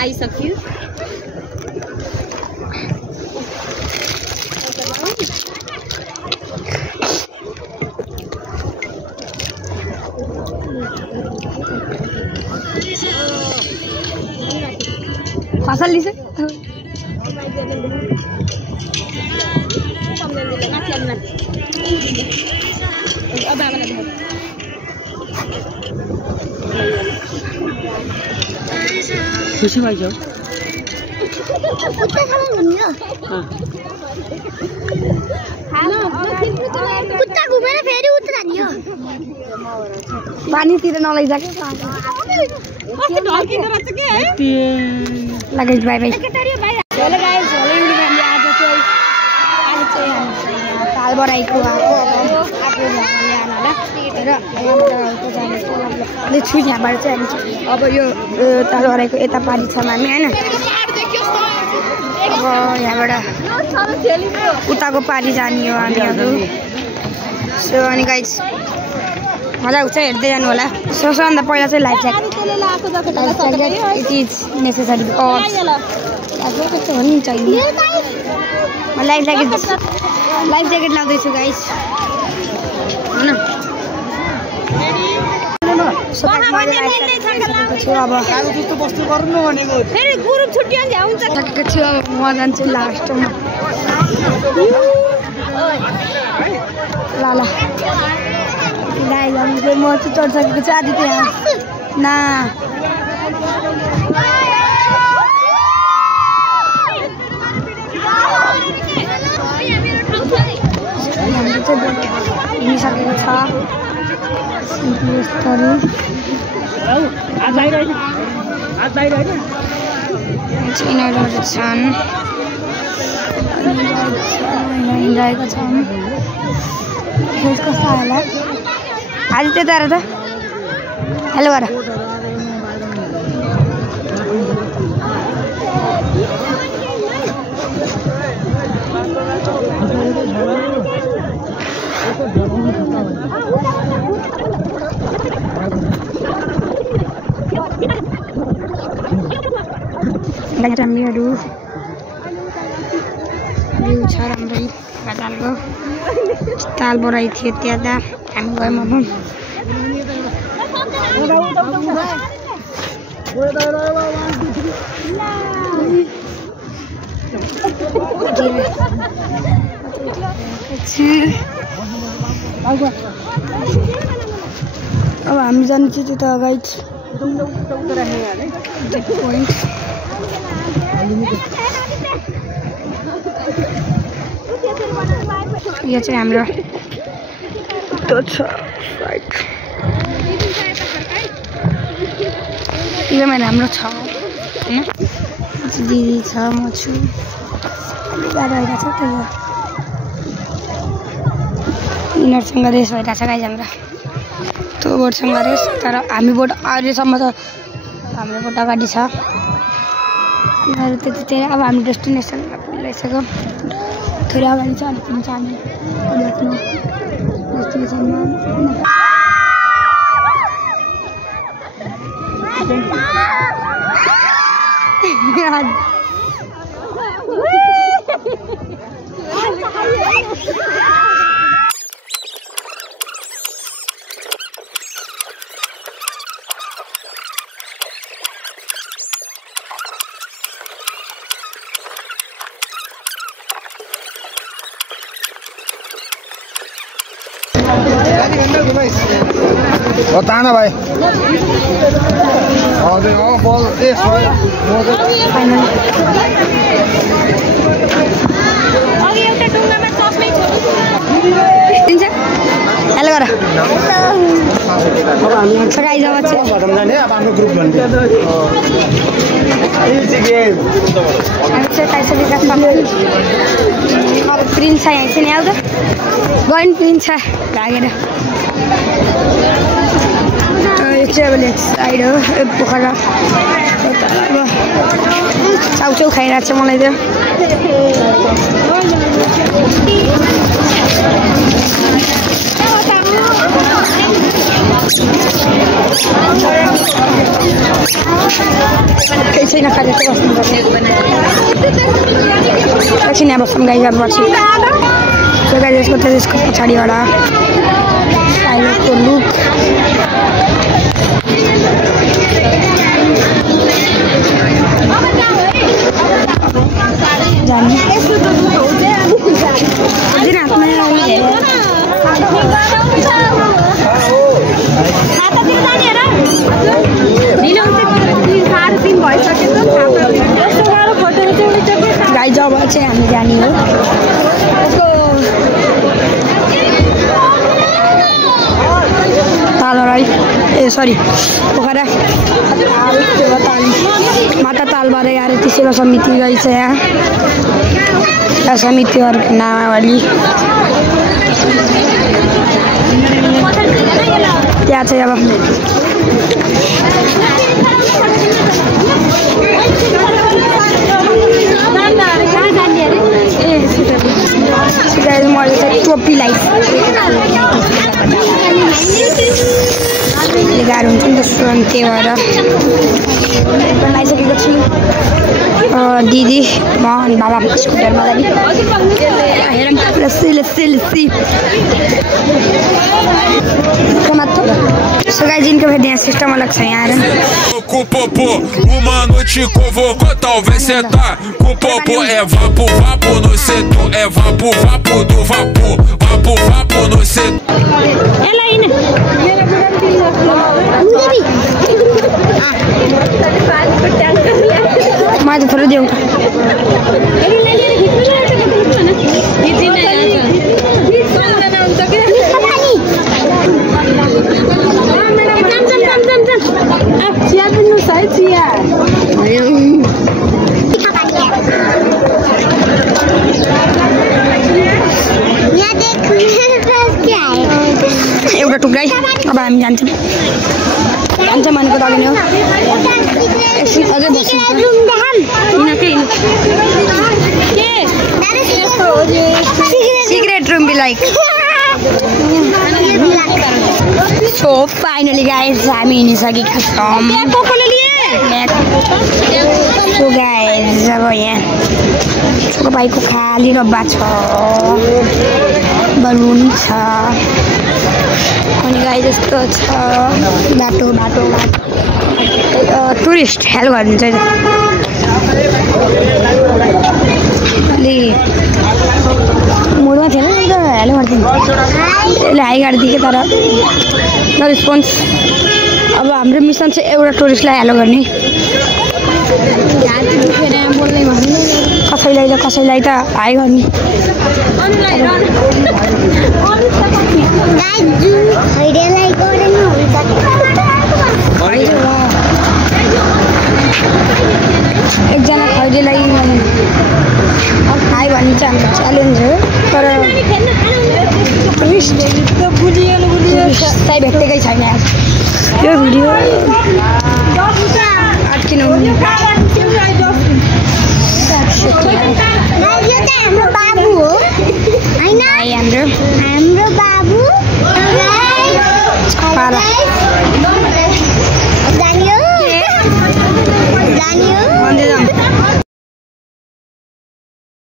आइसक्यो फसल लिसे खुसी भइसक्यो कुत्ता घुमेर फेरि उता जानियो पानीतिर नलैजाके लगेज बाई बाई हेलो गाइस हामीले आज चाहिँ तालबराईको छु यहाँबाट चाहिँ हामी अब यो तालबराईको यता पारी छौँ हामी होइन अब यहाँबाट उताको पारी जाने हो हामीहरू सो अनि गाइस मजा आउँछ हेर्दै जानु होला सबभन्दा पहिला चाहिँ life jacket it is necessary because कस्तो हो नि चाहिने म लाइफ ज्याकेट लाउँदैछु गाइस होइन अब म जान्छु लास्टमा ल म चाहिँ चढिसकेको छु आदि त्यहाँ ना हिँडिसकेको छ यिनीहरू छन् हिँडिरहेको छन् कस्तो होला आज त्यता र त हेलो गर हामीहरू भ्यू छ राम्रै तालको तालबराई थियो त्यहाँ हामी गयौँ अब हामी जानु चाहिँ त्यता गाइड पोइन्ट यो चाहिँ हाम्रो यो मैले हाम्रो छ होइन दिदी छ म छु भइरहेको छ त्यही यिनीहरूसँग रेस भइरहेको छ गाइज हाम्रो त्यो बोटसँग रेस तर हामी बोट अहिलेसम्म त हाम्रो बोट अगाडि छ यिनीहरू त्यतितिर अब हामी डेस्टिनेसनमा पुगिसक्यौँ थोरै अगाडि छ अनि पनि छ हामी आफ्नो डेस्टिनेसनमा ताना भाइ बल हेलो गर प्रिन्स छ यहाँ चाहिँ नि आउँछ गइन प्रिन्स छ भागेर यो चाहिँ अब लेफ्ट साइड हो पोखरा चाउचाउ खाइरहेको छ मलाई त्यो केही छैन खाली बस्नुपर्छ एकछिन यहाँ बस्छौँ गाई पछि गाई त्यसको पछाडिबाट पाइलटको लुक गाई जब चाहिँ हामी जाने हो तालराई ए सरी पोखरा माता तालबाट आएर त्यसैको समिति गई छ यहाँ समितिहरूको नामावली त्यहाँ चाहिँ अब मैले चाहिँ टोपी गाह्रो हुन्छ नि त सुन त्यही भएर लगाइसकेको छु दिदी म अनि बाबाको स्कुटरमा हेरौँ लस्सी लस्सी लस्सी सो गाइस जिनको फेरि यहाँ सिस्टम अलग छ यहाँ com popô, uma noite convocou, talvez cê tá com popô, é vapo, vapo no setor, é vapo, vapo do vapo, vapo, vapo no setor. Ela aí, né? Mais थोड़ा देऊ एउटा टुक्रै अब हामी जान्छौँ मानेको लागि हो एकछिन अझै बस्नु secret room be like so finally guys हामी हिँडिसकेका छौँ सो गाइस अब यहाँ छोको भाइको खाली डब्बा छ बलुन छ अनि गाई जस्तो छ बाटो बाटो टुरिस्ट हेल्प गर्नुहुन्छ अलि मुडमा थिएन नि त हेल्प गरिदिनु यसले हाई गरिदियो तर न रेस्पोन्स अब हाम्रो मिसन चाहिँ एउटा टुरिस्टलाई हेल्प गर्ने कसैलाई त हाई गर्ने एकजना खैरेलाई हाई भन्ने चाहिँ हाम्रो च्यालेन्ज हो तर टुरिस्टलाई भेटेकै छैन यो भिडियो अट्किनु बाबु हो